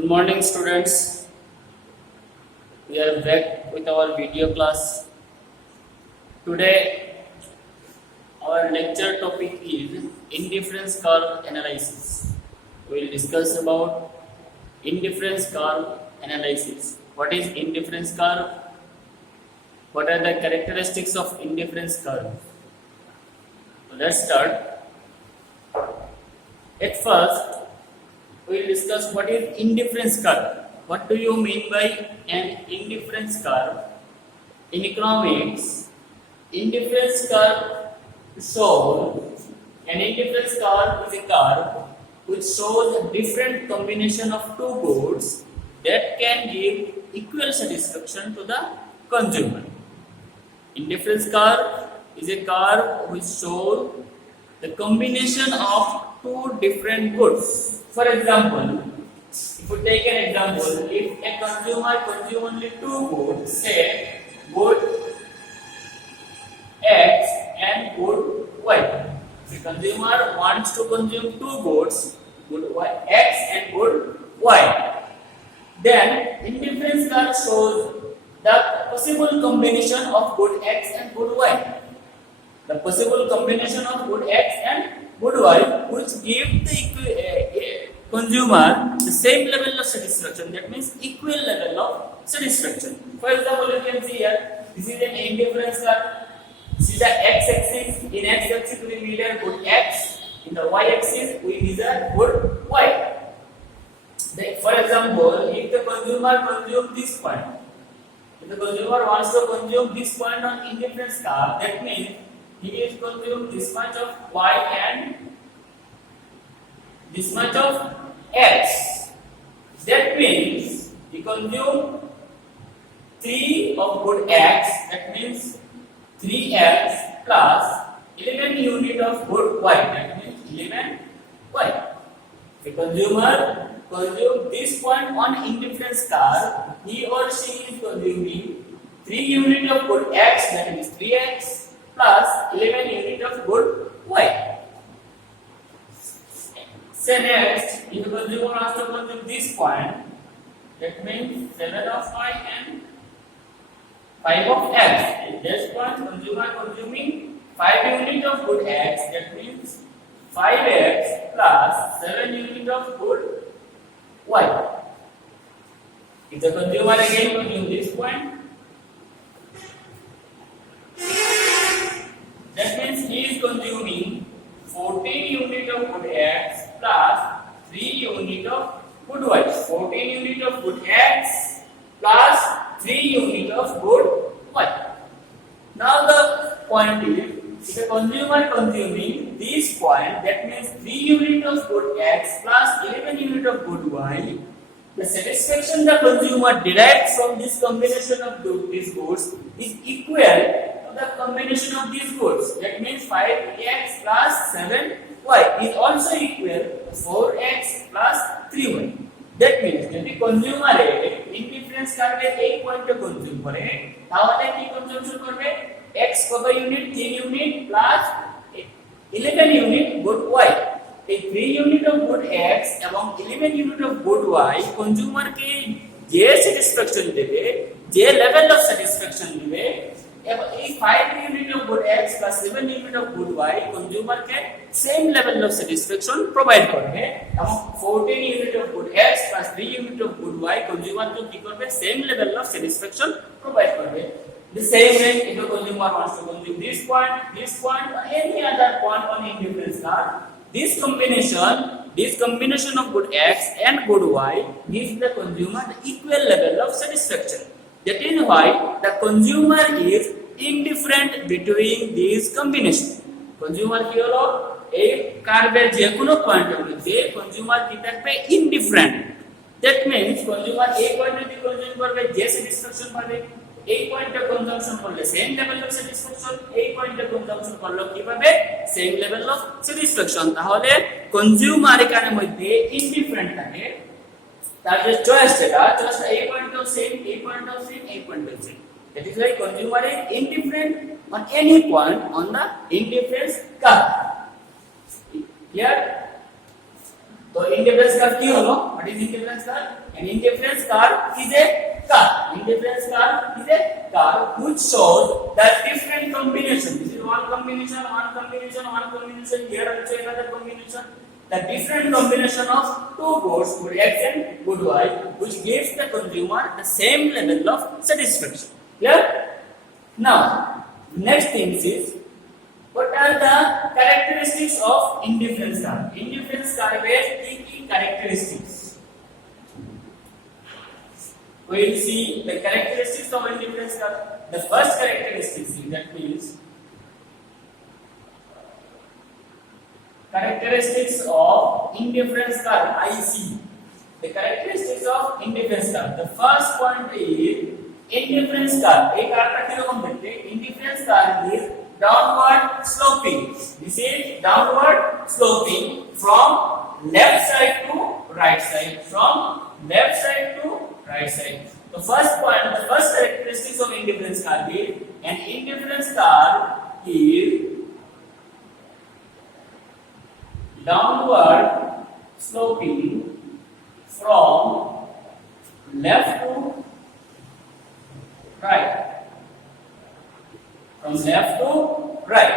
Good morning, students. We are back with our video class. Today, our lecture topic is indifference curve analysis. We will discuss about indifference curve analysis. What is indifference curve? What are the characteristics of indifference curve? So let's start. At first, we will discuss what is indifference curve. What do you mean by an indifference curve? In economics, indifference curve shows an indifference curve is a curve which shows a different combination of two goods that can give equal satisfaction to the consumer. Indifference curve is a curve which shows the combination of two different goods. For example, if we take an example, if a consumer consumes only two goods, say good X and good Y. The consumer wants to consume two goods, good Y, X and good Y. Then indifference curve shows the possible combination of good X and good Y. The possible combination of good X and good Y which give the consumer the same level of satisfaction, that means equal level of satisfaction. For example, you can see here, this is an indifference curve. See the x-axis, in x-axis we measure good X, in the y-axis we measure good Y. For example, if the consumer consumes this point, if the consumer wants to consume this point on indifference curve, that means he is consume this much of Y and this much of X. That means he consume 3 of good X, that means 3X plus 11 unit of good Y, that means 11Y. The consumer consume this point on indifference curve, he or she is consuming 3 unit of good X, that is 3X plus 11 unit of good Y. Say next, if the consumer wants to consume this point, that means 7 of Y and 5 of X. In this point, consumer consuming 5 unit of good X, that means 5X plus 7 unit of good Y. If the consumer again consume this point, that means he is consuming 14 unit of good X plus 3 unit of good Y. 14 unit of good X plus 3 unit of good Y. Now the point is, if the consumer consuming this point, that means 3 unit of good X plus 11 unit of good Y, the satisfaction the consumer derives from this combination of these goods is equal to the combination of these goods. That means 5X plus 7Y is also equal to 4X plus 3Y. That means যদি কনজিউমারে indifference কার্ভে এই পয়েন্টে consume করে, তাহলে কি consumption করবে? x কত unit? 3 unit plus 11 unit good y। এই 3 unit of good x এবং 11 ইউনিট অফ গুড y কনজিউমারকে যে স্যাটিসফ্যাকশন দেবে, যে লেভেল অফ স্যাটিসফ্যাকশন দিবে, এবং এই 5 unit of good x plus 7 unit of good y কনজিউমারকে same level of satisfaction provide করবে, এবং 14 unit of good x plus 3 unit of good y কনজিউমারকে কি করবে? Same level of satisfaction provide করবে। The same way, if the consumer wants to consume this point, or any other point on indifference curve, this combination of good x and good y gives the consumer the equal level of satisfaction. That is why the consumer is indifferent between these combinations. Consumer কি হলো? এই কার্ভের যে কোনো পয়েন্টের মধ্যে consumer কি থাকবে? ইনডিফারেন্ট। দ্যাট মিন্স কনজিউমার এই পয়েন্টে যদি কনজিউম করবে, যে স্যাটিসফ্যাকশন পাবে, এই পয়েন্টে কনজাম্পশন করলে সেম লেভেল অফ স্যাটিসফ্যাকশন, এই পয়েন্টে কনজাম্পশন করলে কি পাবে? Same level of satisfaction. তাহলে কনজিউমার এখানের মধ্যে ইনডিফারেন্ট থাকে, তার যে চয়েস সেটা এই পয়েন্টও সেম, এই পয়েন্টও সেম, এই পয়েন্টও same. That is why consumer is indifferent on any point on the indifference curve. Here तो indifference curve কি হলো? What is indifference curve? An indifference curve is a curve. Indifference curve is a curve which shows the different combination. This is one combination, one combination, one combination. Here also another combination. The different combination of two goods, good X and good Y, which gives the consumer the same level of satisfaction. Clear? Now, next thing is, what are the characteristics of indifference curve? Indifference curve has three key characteristics. We will see the characteristics of indifference curve. The first characteristic is, that means characteristics of indifference curve, IC. The characteristics of indifference curve. The first point is indifference curve. A curve का kilo कम देखते हैं. Indifference curve is downward sloping. This is downward sloping from left side to right side. From left side to right side. The first point, the first characteristics of indifference curve is an indifference curve is downward sloping from left to right. From left to right.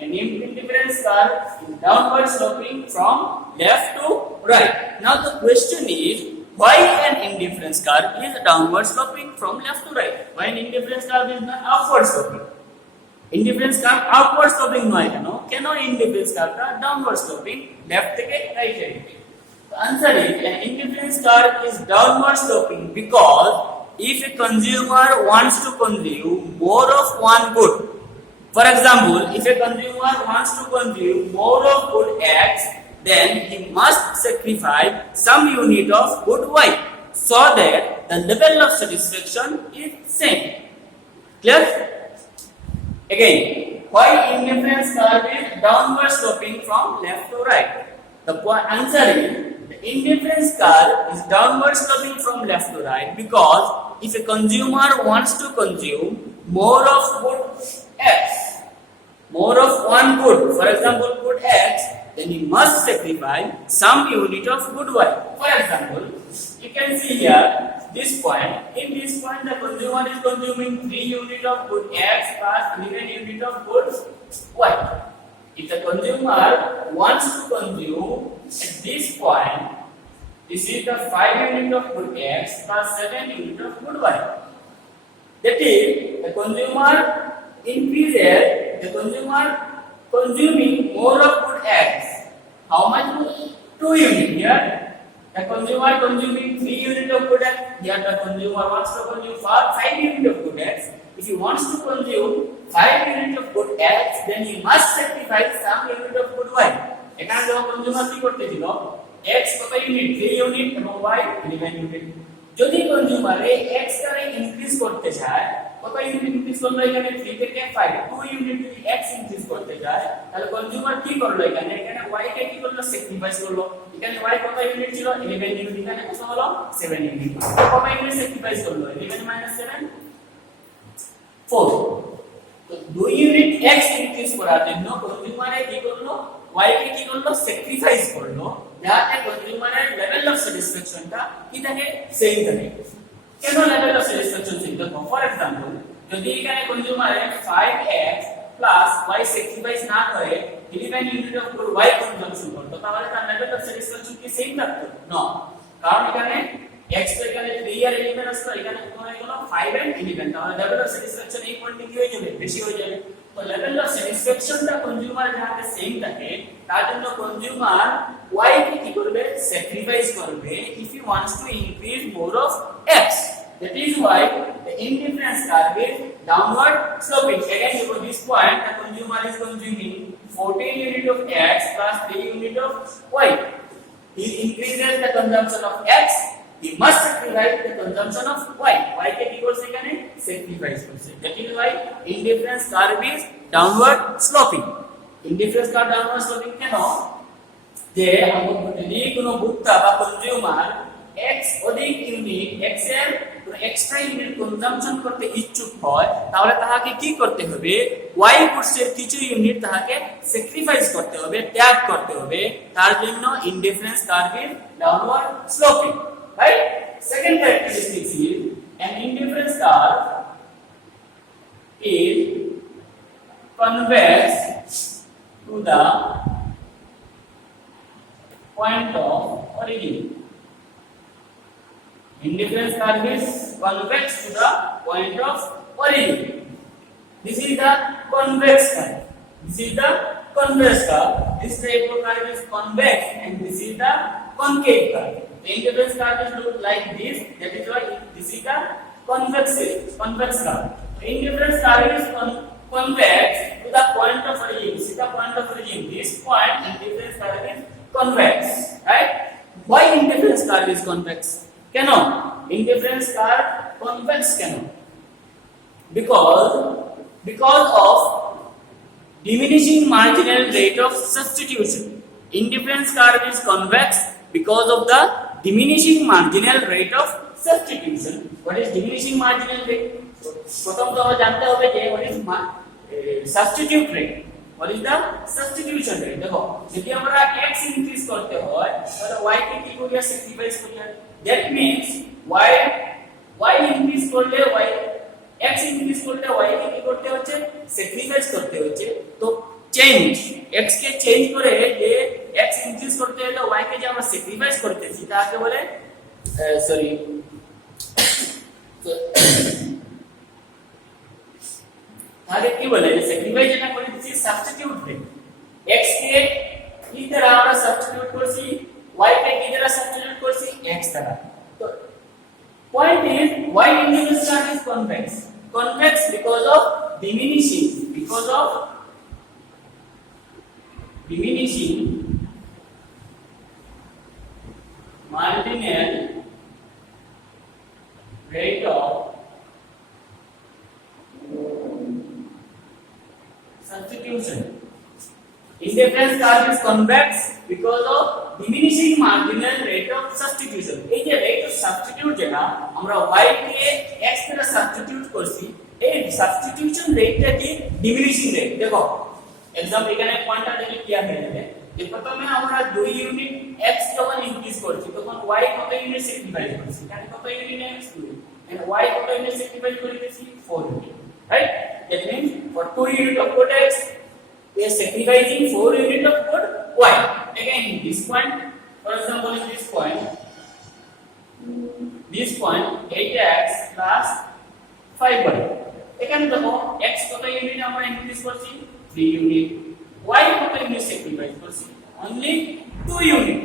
An indifference curve is downward sloping from left to right. Now the question is, why an indifference curve is downward sloping from left to right? Why an indifference curve is not upward sloping? Indifference curve upward sloping নয় কেন indifference curve টা downward sloping left থেকে right side থেকে? The answer is, an indifference curve is downward sloping because if a consumer wants to consume more of one good, for example, if a consumer wants to consume more of good X, then he must sacrifice some unit of good Y so that the level of satisfaction is same. Clear? Again, why indifference curve is downward sloping from left to right? The answer is, the indifference curve is downward sloping from left to right because if a consumer wants to consume more of good X, more of one good, for example, good X, then he must sacrifice some unit of good Y. For example, you can see here this point. In this point, the consumer is consuming 3 units of good X plus 11 units of good Y. If the consumer wants to consume at this point, this is the 5 units of good X plus 7 units of good Y. That is, the consumer increases, the consumer consuming more of good X. How much? 2 units here. The consumer consuming 3 units of good X. Here the consumer wants to consume 5 units of good X. If he wants to consume 5 units of good X, then he must sacrifice some unit of good Y. এখানে যখন consumer কি করতে ছিল X কত unit 3 unit এবং Y 11 unit যদি consumer এই X টারে increase করতে চায় কত ইউনিট ইনক্রিজ করলো এখানে 3 থেকে 5 2 ইউনিট যদি X ইনক্রিজ করতে চায় তাহলে কনজিউমার কি করলো এখানে Y কে কি করলো স্যাক্রিফাইস করলো এখানে Y কত ইউনিট ছিল 11 ইউনিট এখানে কত হলো 7 ইউনিট কত ইউনিট স্যাক্রিফাইস করলো 11 - 7 4 তো 2 ইউনিট X ইনক্রিজ করার জন্য কনজিউমারে কি করলো Y কে কি করলো স্যাক্রিফাইস করলো যাতে কনজিউমারের লেভেল অফ স্যাটিসফ্যাকশনটা কি থাকে সেম থাকে কেন লেভেল অফ স্যাটিসফ্যাকশন সেম থাকে ফর एग्जांपल যদি এখানে কনজিউমারে 5x y স্যাক্রিফাইস না করে 11 unit of good y consumption করতো তাহলে তার লেভেল অফ স্যাটিসফ্যাকশন কি সেম থাকতো না কারণ এখানে x তো এখানে 3 আর 11 আসতো এখানে কত হয়ে গেল 5 and 11 তাহলে লেভেল অফ স্যাটিসফ্যাকশন এই পয়েন্টে কি হয়ে যাবে বেশি হয়ে যাবে তো লেভেল অফ স্যাটিসফ্যাকশনটা কনজিউমার যাতে সেম থাকে তার জন্য কনজিউমার y কে কি করবে স্যাক্রিফাইস করবে if he wants to increase more of x. That is why the indifference curve is downward sloping. Again, for this point, the consumer is consuming 14 unit of x plus 3 unit of y. He increases the consumption of x. He must sacrifice the consumption of y. Y ke ki korche ekhane sacrifice korche. That is why indifference curve is downward sloping. Indifference curve downward sloping keno? যে যদি কোনো ভোক্তা বা consumer x অধিক unit x এর extra unit consumption করতে ইচ্ছুক হয় তাহলে তাহাকে কি করতে হবে y গুডসের কিছু ইউনিট তাহাকে স্যাক্রিফাইস করতে হবে ত্যাগ করতে হবে তার জন্য indifference curve is downward sloping right second characteristic is an indifference curve is convex to the point of origin. Indifference curve is convex to the point of origin. This is the convex curve. This is the convex curve. This type of curve is convex and this is the concave curve. The indifference curve is look like this. That is why this is the convex curve. The indifference curve is convex to the point of origin. This is the point of origin. This point indifference curve is convex, right? Why indifference curve is convex? Cannot. Indifference curve convex cannot. Because of diminishing marginal rate of substitution. Indifference curve is convex because of the diminishing marginal rate of substitution. What is diminishing marginal rate? প্রথম তো জানতে হবে যে what is substitute rate. What is the substitution rate? দেখো যদি আমরা x increase করতে হয় তাহলে y কে কি করি স্যাক্রিফাইস করি that means y ইনক্রিজ করলে y x ইনক্রিজ করলে y কে কি করতে হচ্ছে স্যাক্রিফাইস করতে হচ্ছে তো চেঞ্জ x কে চেঞ্জ করে যে x ইনক্রিজ করতে হলে y কে যে আমরা স্যাক্রিফাইস করতেছি তাকে বলে সরি তাহলে কি বলে যে স্যাক্রিফাইস যেটা করে দিছি সাবস্টিটিউট রে x কে কি দ্বারা আমরা সাবস্টিটিউট করছি y কে কি দ্বারা সাবস্টিটিউট করছি x দ্বারা তো point is why indifference curve is convex because of diminishing marginal rate of substitution. Indifference curve is convex because of diminishing marginal rate of substitution. এই যে rate of substitute যেটা আমরা y কে x দ্বারা substitute করছি এই substitution রেটটা কি diminishing rate দেখো एग्जांपल এখানে পয়েন্টটা দেখলে ক্লিয়ার হয়ে যাবে যে প্রথমে আমরা 2 ইউনিট x যখন ইনক্রিজ করছি তখন y কত ইউনিট স্যাক্রিফাইস করছি এখানে কত ইউনিট x 2 and y কত ইউনিট স্যাক্রিফাইস করেছি 4 unit right that means for 2 unit of code x we are sacrificing 4 unit of code y again in this point for example in this point 8x plus 5y এখানে দেখো x কত unit আমরা increase করছি 3 unit y কত unit sacrifice করছি only 2 unit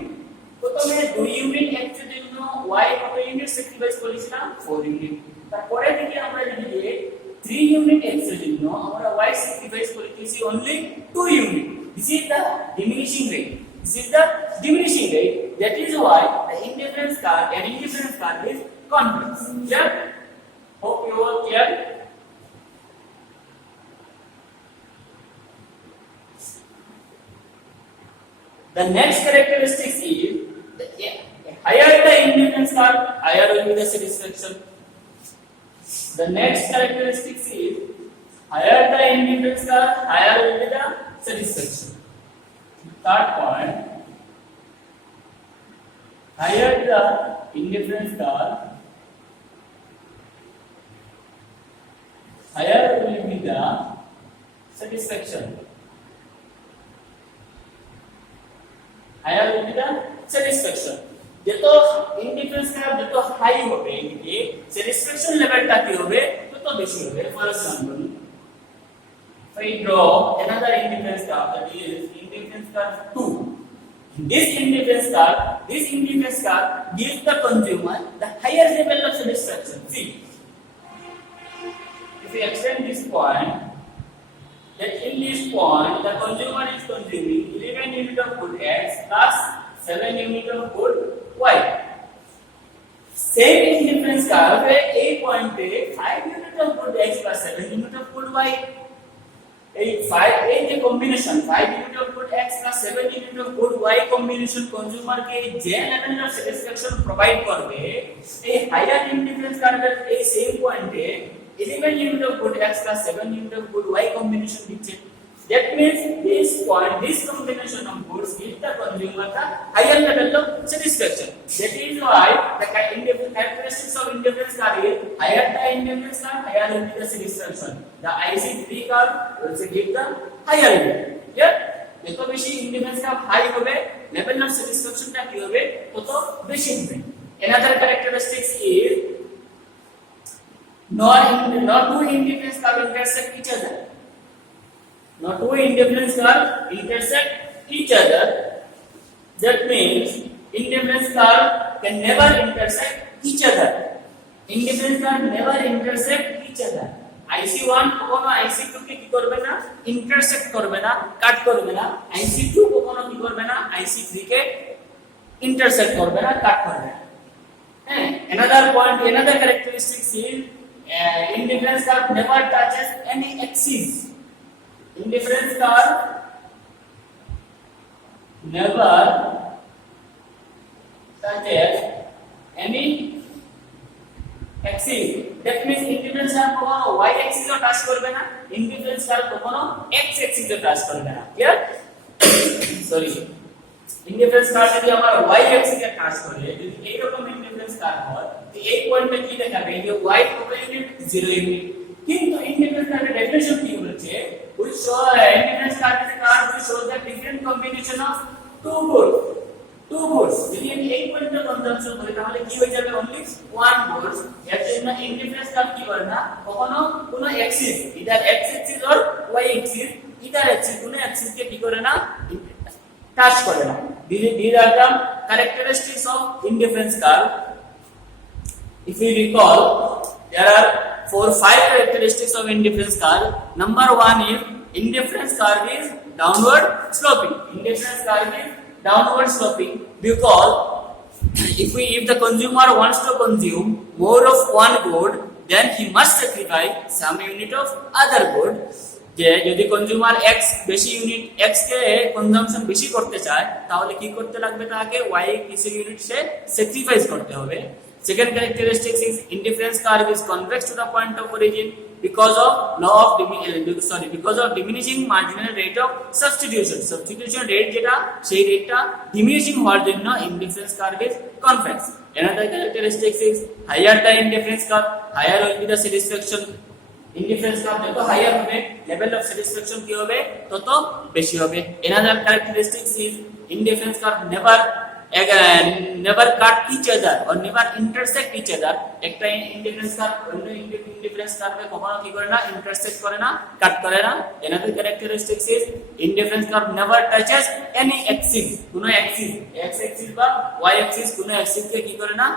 প্রথমে 2 unit x এর জন্য y কত ইউনিট স্যাক্রিফাইস করেছিলাম 4 ইউনিট তারপরে থেকে আমরা যদি 3 unit x এর জন্য আমরা y sacrifice করেছি only 2 unit. This is the diminishing rate. That is why the indifference curve is convex. Clear? Hope you all clear. The next characteristic is higher the indifference curve, higher will be the satisfaction. The next characteristic is higher the indifference curve, higher will be the satisfaction. Third point, higher the indifference curve, higher will be the satisfaction. Higher will be the satisfaction. যত indifference curve যত high হবে এদিকে satisfaction লেভেলটা কি হবে তত বেশি হবে for example if I draw another indifference curve that is indifference curve 2 this indifference curve gives the consumer the higher level of satisfaction see if we extend this point that in this point the consumer is consuming 11 unit of good x plus 7 unit of good y same indifference curve a point पे 5 unit of good x plus 7 unit of good y এই 5 এই যে combination 5 unit of good x plus 7 unit of good y combination consumer কে যে level of satisfaction provide করবে এই higher indifference কার্ভের এই সেম পয়েন্টে 11 unit of good x plus 7 unit of good y combination দিচ্ছে। That means this combination of goods gives the consumer the higher level of satisfaction. That is why the characteristics of indifference curve is higher the indifference curve, higher will be the satisfaction. The IC3 curve will give the higher level. Clear? যত বেশি indifference curve high হবে, level of satisfaction টা কি হবে? তত বেশি হবে. Another characteristics is not two indifference curve intersect each other. Now two indifference curve intersect each other. That means indifference curve can never intersect each other. Indifference curve never intersect each other. IC1 কখনো IC2 কে কি করবে না intersect করবে না কাট করবে না IC2 কখনো কি করবে না IC3 কে intersect করবে না কাট করবে না। হ্যাঁ, another point, another characteristic is indifference curve never touches any axis. Indifference curve never touches any axis. That means indifference curve কখনো y axis ও টাচ করবে না, indifference curve কখনো x axis ও টাচ করবে না। ক্লিয়ার? সরি, indifference curve যদি আমার y axis এ touch করে, যদি এই রকম indifference curve হয়, তো এই পয়েন্টে কি দেখাবে? এই যে y কত ইউনিট? 0 ইউনিট। কিন্তু indifference curve এর ডেফিনিশন কি বলছে? We show indifference curve is a curve which shows the different combination of two goods. Two goods. যদি আমি এই পয়েন্টে কনজাম্পশন করি তাহলে কি হয়ে যাবে? only one goods. এর জন্য indifference curve কি করে না কখনো কোনো Axis, either x axis or y axis, either axis কোনো অ্যাক্সিস কে কি করে না টাচ করে না। These are the characteristics of indifference curve. If you recall, there are 5 characteristics of indifference curve. Number 1 is indifference curve is downward sloping. Indifference curve is downward sloping because if the consumer wants to consume more of one good, then he must sacrifice some unit of other good. যে যদি consumer x বেশি unit x কে consumption বেশি করতে চায় তাহলে কি করতে লাগবে? তাকে y কিছু ইউনিট সে স্যাক্রিফাইস করতে হবে। Second characteristic is indifference curve is convex to the point of origin because of because of diminishing marginal rate of substitution. Substitution rate যেটা সেই রেটটা ডিমিনিশিং হওয়ার জন্য indifference curve is convex. Another characteristic is higher the indifference curve, higher will be the satisfaction. Indifference curve যত higher হবে, level of satisfaction কি হবে? তত বেশি হবে। Another characteristic is indifference curve never cut each other or never intersect each other. একটা indifference curve অন্য indifference curve কখনো কি করে না intersect করে না, কাট করে না। Another characteristic is indifference curve never touches any axis, কোনো axis, x axis বা y axis কোনো axis কে কি করে না